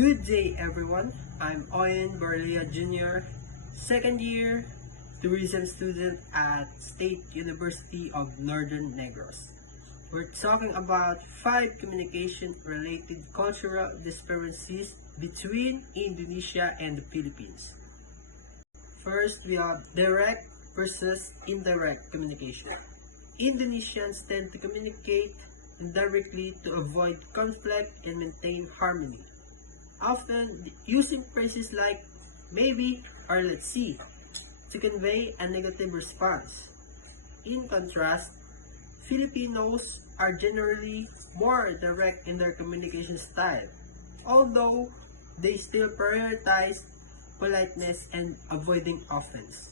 Good day everyone, I'm Oyen Barlia Jr., second year tourism student at State University of Northern Negros. We're talking about 5 communication related cultural discrepancies between Indonesia and the Philippines. First, we have direct versus indirect communication. Indonesians tend to communicate indirectly to avoid conflict and maintain harmony, often using phrases like maybe or let's see to convey a negative response. In contrast, Filipinos are generally more direct in their communication style, although they still prioritize politeness and avoiding offense.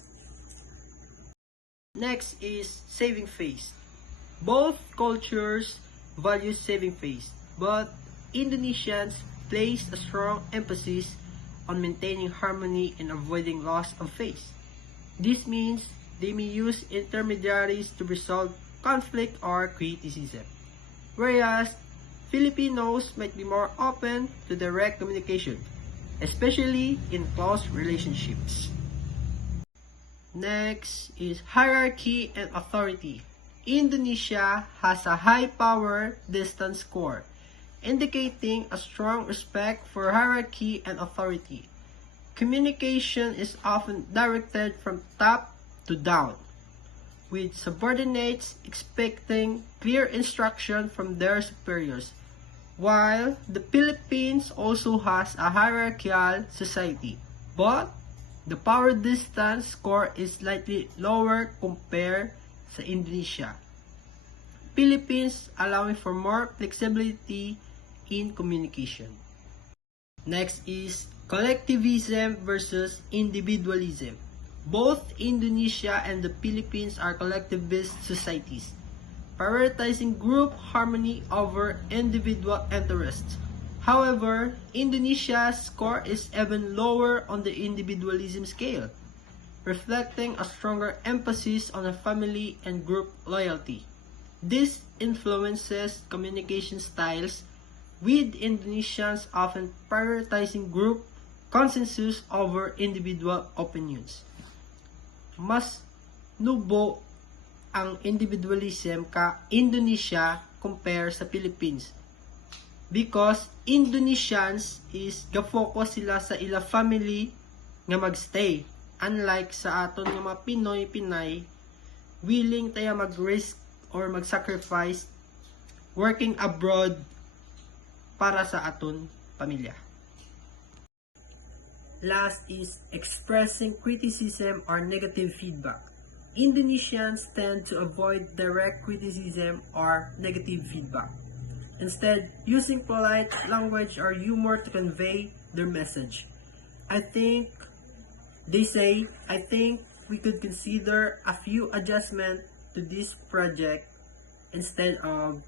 Next is saving face. Both cultures value saving face, but Indonesians place a strong emphasis on maintaining harmony and avoiding loss of face. This means they may use intermediaries to resolve conflict or criticism, whereas Filipinos might be more open to direct communication, especially in close relationships. Next is hierarchy and authority. Indonesia has a high power distance score, indicating a strong respect for hierarchy and authority. Communication is often directed from top to down, with subordinates expecting clear instruction from their superiors, while the Philippines also has a hierarchical society, but the power distance score is slightly lower compared sa Indonesia. Philippines allowing for more flexibility in communication. Next is collectivism versus individualism. Both Indonesia and the Philippines are collectivist societies, prioritizing group harmony over individual interests. However, Indonesia's score is even lower on the individualism scale, reflecting a stronger emphasis on family and group loyalty. This influences communication styles, with Indonesians often prioritizing group consensus over individual opinions. Mas nubo ang individualism ka Indonesia compare sa Philippines, because Indonesians is ga-focus sila sa ila family nga magstay, unlike sa aton nga mga Pinay willing tayo mag-risk or mag-sacrifice working abroad para sa aton pamilya. Last is expressing criticism or negative feedback. Indonesians tend to avoid direct criticism or negative feedback, instead using polite language or humor to convey their message. I think we could consider a few adjustments to this project instead of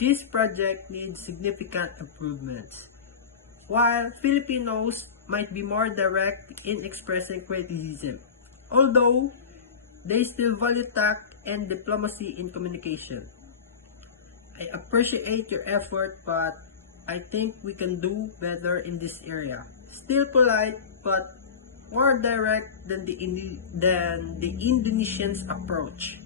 this project needs significant improvements. While Filipinos might be more direct in expressing criticism, although they still value tact and diplomacy in communication. I appreciate your effort, but I think we can do better in this area. Still polite, but more direct than the Indonesians' approach.